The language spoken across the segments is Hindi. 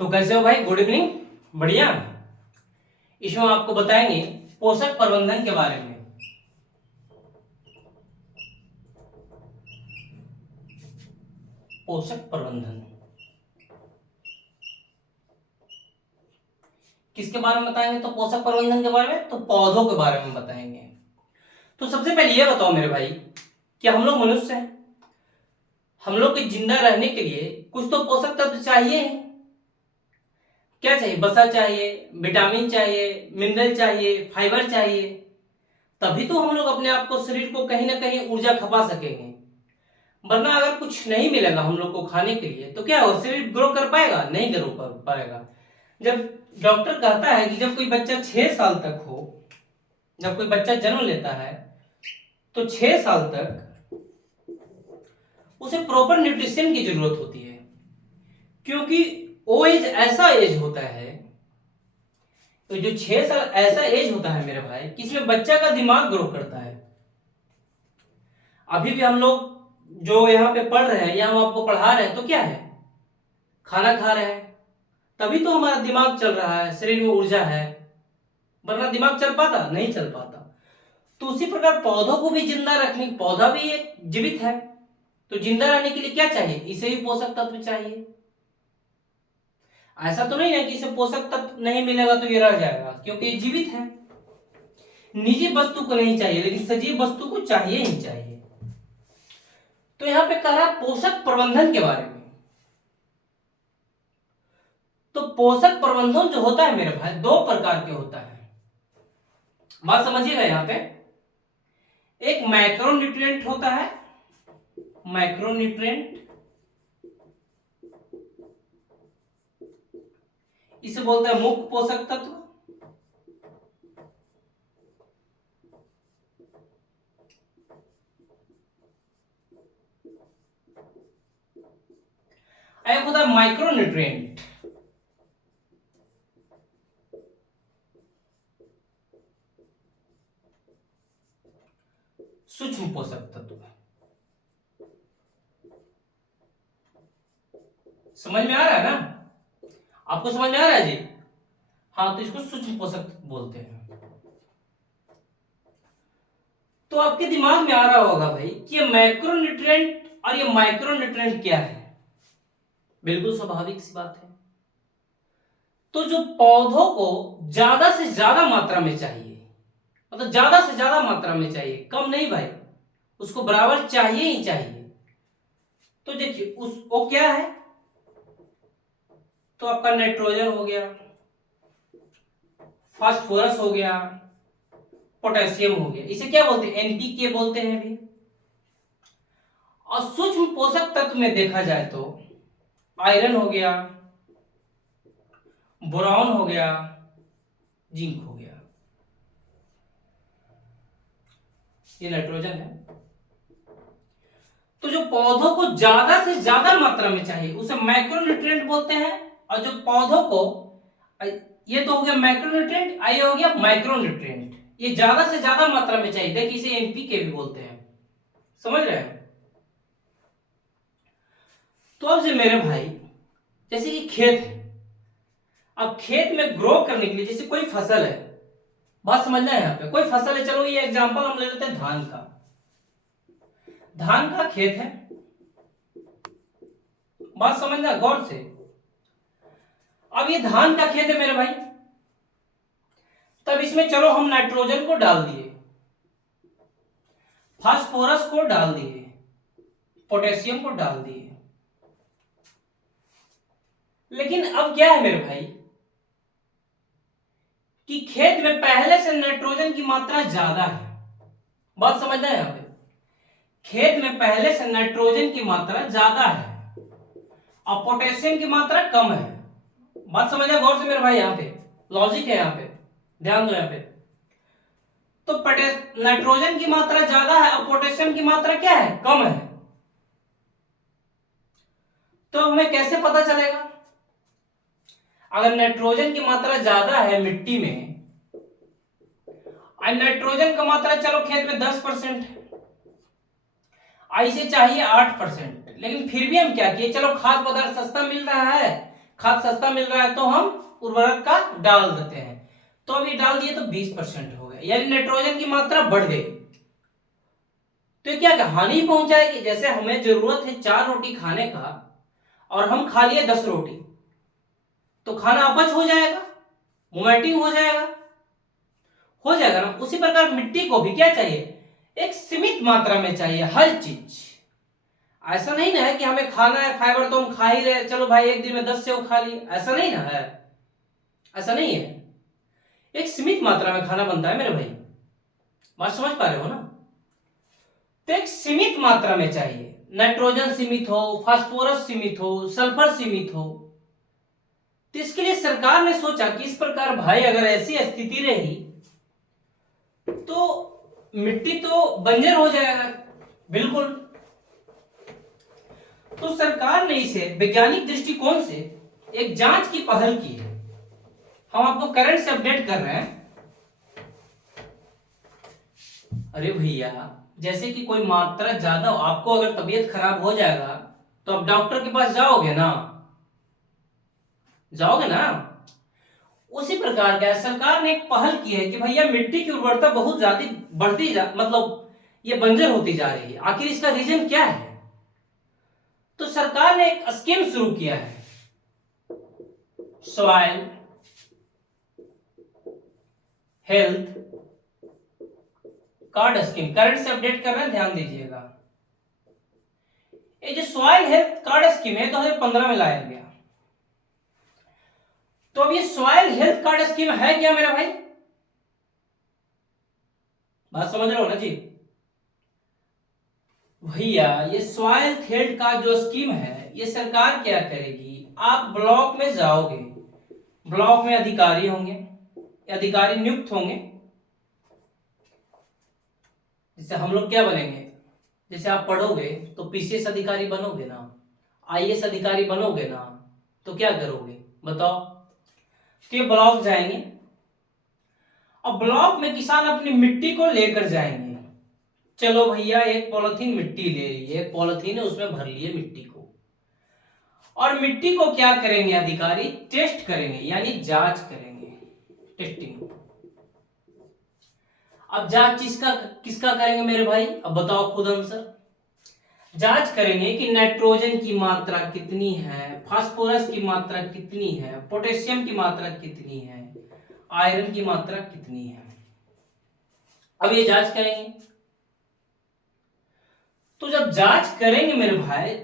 तो कैसे हो भाई? Good evening. बढ़िया। इसमें हम आपको बताएंगे पोषक प्रबंधन के बारे में। पोषक प्रबंधन किसके बारे में बताएंगे? तो पोषक प्रबंधन के बारे में, तो पौधों के बारे में बताएंगे। तो सबसे पहले ये बताओ मेरे भाई कि हम लोग मनुष्य हैं। हम लोग के जिंदा रहने के लिए कुछ तो पोषक तत्व चाहिए ही। क्या चाहिए? वसा चाहिए, विटामिन चाहिए, मिनरल चाहिए, फाइबर चाहिए। तभी तो हम लोग अपने आप को, शरीर को कहीं ना कहीं ऊर्जा खपा सकेंगे। वरना अगर कुछ नहीं मिलेगा हम लोग को खाने के लिए तो क्या होगा? शरीर ग्रो कर पाएगा? नहीं ग्रो कर पाएगा। जब डॉक्टर कहता है कि जब कोई बच्चा 6 साल तक हो, जब कोई बच्चा जन्म लेता है तो 6 साल तक उसे प्रॉपर न्यूट्रिशन की जरूरत होती है। क्योंकि वो एज ऐसा एज होता है, तो जो 6 साल ऐसा एज होता है मेरे भाई, कि इसमें बच्चा का दिमाग ग्रो करता है। अभी भी हम लोग जो यहाँ पे पढ़ रहे हैं या हम आपको पढ़ा रहे हैं तो क्या है? खाना खा रहे हैं, तभी तो हमारा दिमाग चल रहा है, शरीर में ऊर्जा है। वरना दिमाग चल पाता? नहीं चल पाता। तो उसी प्रकार पौधों को भी जिंदा रखने, पौधा भी एक जीवित है, तो जिंदा रहने के लिए क्या चाहिए? इसे भी पोषक तत्व चाहिए। ऐसा तो नहीं है कि इसे पोषक तत्व नहीं मिलेगा तो ये रह जाएगा, क्योंकि ये जीवित है। निजी वस्तु को नहीं चाहिए, लेकिन सजीव वस्तु को चाहिए ही चाहिए। तो यहां पे कह रहा है पोषक प्रबंधन के बारे में। तो पोषक प्रबंधन जो होता है मेरे भाई, दो प्रकार के होता है। बात समझिएगा यहां पे। एक मैक्रोन्यूट्रिएंट होता है, मैक्रोन्यूट्रिएंट, इसे बोलते हैं मुख्य पोषक तत्व। एक होता है माइक्रोन्यूट्रिएंट, सूक्ष्म पोषक तत्व। समझ में आ रहा है ना? आपको समझ में आ रहा है जी? हाँ, तो इसको सूक्ष्म पोषक तत्व बोलते हैं। तो आपके दिमाग में आ रहा होगा भाई कि ये मैक्रोन्यूट्रिएंट और ये माइक्रोन्यूट्रिएंट क्या है। बिल्कुल स्वाभाविक सी बात है। तो जो पौधों को ज्यादा से ज्यादा मात्रा में चाहिए, मतलब ज्यादा से ज्यादा मात्रा में चाहिए, कम नहीं भाई, उसको बराबर चाहिए ही चाहिए। तो देखिए उस वो क्या है? तो आपका नाइट्रोजन हो गया, फास्फोरस हो गया, पोटेशियम हो गया। इसे क्या बोलते हैं? एनपीके बोलते हैं भी। और सूक्ष्म पोषक तत्व में देखा जाए तो आयरन हो गया, बोरॉन हो गया, जिंक हो गया। ये नाइट्रोजन है। तो जो पौधों को ज्यादा से ज्यादा मात्रा में चाहिए उसे मैक्रोन्यूट्रिएंट बोलते हैं। और जो पौधों को, ये तो हो गया मैक्रोन्यूट्रिएंट, ये हो गया माइक्रोन्यूट्रिएंट। ये ज्यादा से ज्यादा मात्रा में चाहिए, देखिए इसे एनपीके भी बोलते हैं। समझ रहे हैं? तो अब से मेरे भाई, जैसे कि खेत है, अब खेत में ग्रो करने के लिए जैसे कोई फसल है, बात समझना है यहाँ पे। कोई फसल है, चलो ये एग्जांपल हम ले लेते हैं धान का। धान का खेत है, बात समझना गौर से। अब ये धान का खेत है मेरे भाई, तब इसमें चलो हम नाइट्रोजन को डाल दिए, फास्फोरस को डाल दिए, पोटेशियम को डाल दिए। लेकिन अब क्या है मेरे भाई कि खेत में पहले से नाइट्रोजन की मात्रा ज्यादा है। बात समझना है यहाँ पे। खेत में पहले से नाइट्रोजन की मात्रा ज्यादा है और पोटेशियम की मात्रा कम है। बात समझना गौर से मेरे भाई, यहाँ पे लॉजिक है, यहाँ पे ध्यान दो। यहाँ पे तो नाइट्रोजन की मात्रा ज्यादा है और पोटेशियम की मात्रा क्या है? कम है। तो हमें कैसे पता चलेगा? अगर नाइट्रोजन की मात्रा ज्यादा है मिट्टी में, और नाइट्रोजन का मात्रा चलो खेत में 10% है, इसे चाहिए 8%, लेकिन फिर भी हम क्या किए, चलो खाद्य पदार्थ सस्ता मिल रहा है, खाद सस्ता मिल रहा है तो हम उर्वरक का डाल देते हैं, तो अभी डाल दिए तो 20% हो गया, यानी नाइट्रोजन की मात्रा बढ़ गई। तो ये क्या हानि पहुंचाएगी? जैसे हमें जरूरत है 4 रोटी खाने का और हम खा लिए 10 रोटी, तो खाना अपच हो जाएगा, वोमिटिंग हो जाएगा ना। उसी प्रकार मिट्टी को भी क्या चाहिए? एक सीमित मात्रा में चाहिए हर चीज। ऐसा नहीं ना है कि हमें खाना है फाइबर तो हम खा ही रहे, चलो भाई एक दिन में 10 सेव खा लिए, ऐसा नहीं ना है, ऐसा नहीं है। एक सीमित मात्रा में खाना बनता है मेरे भाई, बात समझ पा रहे हो ना? तो एक सीमित मात्रा में चाहिए, नाइट्रोजन सीमित हो, फास्फोरस सीमित हो, सल्फर सीमित हो। तो इसके लिए सरकार ने सोचा कि इस प्रकार भाई अगर ऐसी स्थिति रही तो मिट्टी तो बंजर हो जाएगा बिल्कुल। तो सरकार ने इसे वैज्ञानिक दृष्टिकोण से एक जांच की पहल की है। हम आपको करंट से अपडेट कर रहे हैं। अरे भैया, जैसे कि कोई मात्रा ज्यादा, आपको अगर तबीयत खराब हो जाएगा तो आप डॉक्टर के पास जाओगे ना, जाओगे ना। उसी प्रकार का सरकार ने एक पहल की है कि भैया मिट्टी की उर्वरता बहुत ज्यादा बढ़ती जा, मतलब ये बंजर होती जा रही है, आखिर इसका रीजन क्या है? तो सरकार ने एक स्कीम शुरू किया है, soil health card scheme. Current से अपडेट कर रहे हैं, ध्यान दीजिएगा। ये जो सॉइल हेल्थ कार्ड स्कीम है 2015 में लाया गया। तो अब ये सॉइल हेल्थ कार्ड स्कीम है क्या मेरा भाई? बात समझ रहे हो ना जी? भैया ये सॉइल हेल्थ का जो स्कीम है, ये सरकार क्या करेगी, आप ब्लॉक में जाओगे, ब्लॉक में अधिकारी होंगे, अधिकारी नियुक्त होंगे। जैसे हम लोग क्या बनेंगे, जैसे आप पढ़ोगे तो पीसीएस अधिकारी बनोगे ना, आईएएस अधिकारी बनोगे ना, तो क्या करोगे बताओ? तो ये ब्लॉक जाएंगे, अब ब्लॉक में किसान अपनी मिट्टी को लेकर जाएंगे। चलो भैया एक पॉलिथीन मिट्टी ले लिए, एक पॉलिथीन है उसमें भर लिए मिट्टी को, और मिट्टी को क्या करेंगे अधिकारी? टेस्ट करेंगे, यानी जांच करेंगे, टेस्टिंग। अब जांच किसका किसका करेंगे मेरे भाई? अब बताओ खुद आंसर। जांच करेंगे कि नाइट्रोजन की मात्रा कितनी है, फास्फोरस की मात्रा कितनी है, पोटेशियम की मात्रा कितनी है, आयरन की मात्रा कितनी है। अब ये जांच करेंगे। तो जब जांच करेंगे मेरे भाई,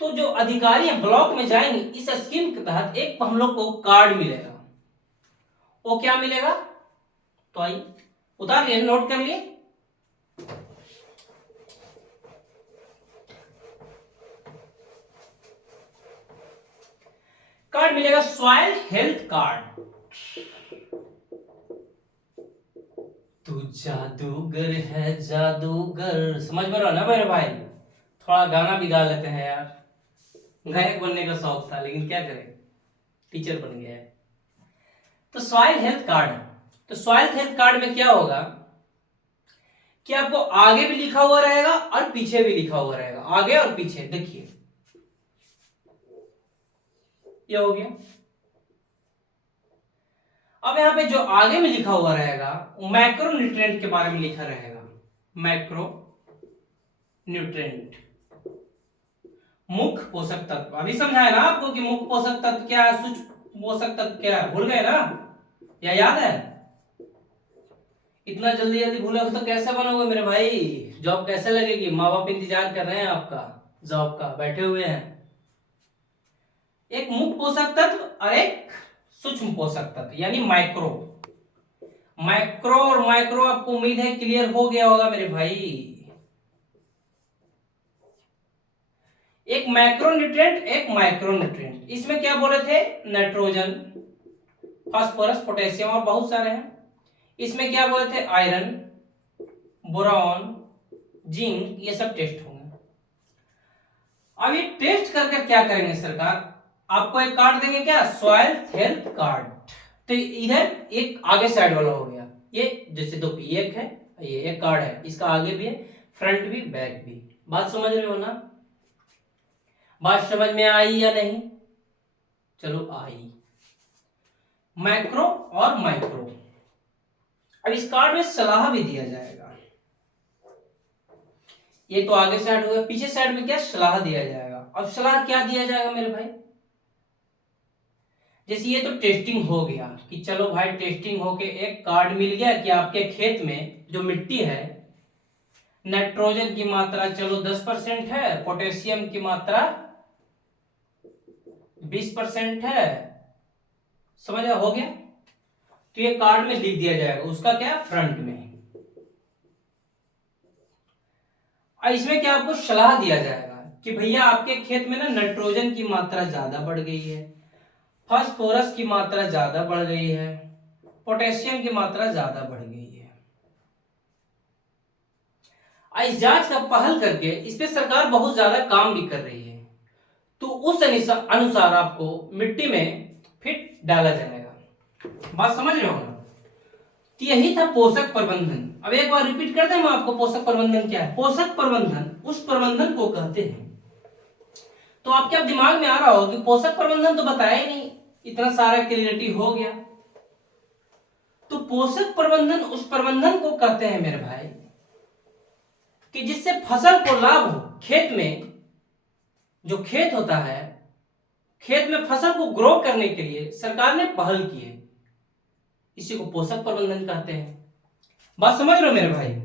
तो जो अधिकारी ब्लॉक में जाएंगे, इस स्कीम के तहत एक हम लोग को कार्ड मिलेगा। वो क्या मिलेगा? तो आइए उतार लिए, नोट कर लिए। कार्ड मिलेगा, सॉइल हेल्थ कार्ड। तू जादूगर है जादूगर, समझ में रहा ना मेरे भाई? थोड़ा गाना भी गा लेते हैं यार, गायक बनने का शौक था लेकिन क्या करें, टीचर बन गया है। तो सॉइल हेल्थ कार्ड, तो सॉइल हेल्थ कार्ड में क्या होगा कि आपको आगे भी लिखा हुआ रहेगा और पीछे भी लिखा हुआ रहेगा, आगे और पीछे। देखिए ये हो गया। अब यहां पे जो आगे में लिखा हुआ रहेगा वो मैक्रो न्यूट्रिएंट के बारे में लिखा रहेगा, मैक्रो न्यूट्रिएंट, मुख्य पोषक तत्व। अभी समझाया ना आपको कि मुख्य पोषक तत्व क्या है, सूक्ष्म पोषक तत्व क्या है, भूल गए ना? या याद है? इतना जल्दी जल्दी भूलोगे तो कैसे बनोगे मेरे भाई? जॉब कैसे लगेगी? माँ बाप इंतजार कर रहे हैं आपका जॉब का, बैठे हुए हैं। एक मुख्य पोषक तत्व और एक सूक्ष्म पोषक तत्व, यानी माइक्रो। माइक्रो और माइक्रो आपको उम्मीद है क्लियर हो गया होगा मेरे भाई। एक मैक्रोन्यूट्रिएंट, एक माइक्रोन्यूट्रिएंट। इसमें क्या बोले थे? नाइट्रोजन, फास्फोरस, पोटेशियम और बहुत सारे हैं। इसमें क्या बोले थे? आयरन, बोरॉन, जिंक, ये सब टेस्ट होंगे। अब ये टेस्ट करके क्या करेंगे सरकार? आपको एक कार्ड देंगे, क्या? Soil health card. तो इधर एक आगे साइड वाला हो गया, ये जैसे दो एक है, ये एक कार्ड है, इसका आगे भी है, फ्रंट भी, बैक भी। बात समझ रहे हो ना? बात समझ में आई या नहीं? चलो आई, मैक्रो और माइक्रो। अब इस कार्ड में सलाह भी दिया जाएगा। ये तो आगे साइड हो गया, पीछे साइड में क्या सलाह दिया जाएगा। अब सलाह क्या दिया जाएगा मेरे भाई, जैसे ये तो टेस्टिंग हो गया कि चलो भाई टेस्टिंग होके एक कार्ड मिल गया कि आपके खेत में जो मिट्टी है, नाइट्रोजन की मात्रा चलो 10% है, पोटेशियम की मात्रा 20% है, समझ हो गया। तो ये कार्ड में लिख दिया जाएगा, उसका क्या फ्रंट में। और इसमें क्या आपको सलाह दिया जाएगा कि भैया आपके खेत में ना नाइट्रोजन की मात्रा ज्यादा बढ़ गई है, फास्फोरस की मात्रा ज्यादा बढ़ गई है, पोटेशियम की मात्रा ज्यादा बढ़ गई है। इस जांच का पहल करके इस पे सरकार बहुत ज्यादा काम भी कर रही है, तो उस अनुसार आपको मिट्टी में फिट डाला जाएगा। बात समझ रहे हो ना। तो यही था पोषक प्रबंधन। अब एक बार रिपीट कर दें हम आपको, पोषक प्रबंधन क्या है। पोषक प्रबंधन उस प्रबंधन को कहते हैं। तो आपके अब दिमाग में आ रहा हो कि पोषक प्रबंधन तो बताया ही नहीं, इतना सारा क्लियरिटी हो गया। तो पोषक प्रबंधन उस प्रबंधन को कहते हैं मेरे भाई कि जिससे फसल को लाभ हो। खेत में जो खेत होता है, खेत में फसल को ग्रो करने के लिए सरकार ने पहल की है, इसी को पोषक प्रबंधन कहते हैं। बात समझ रहे हो मेरे भाई।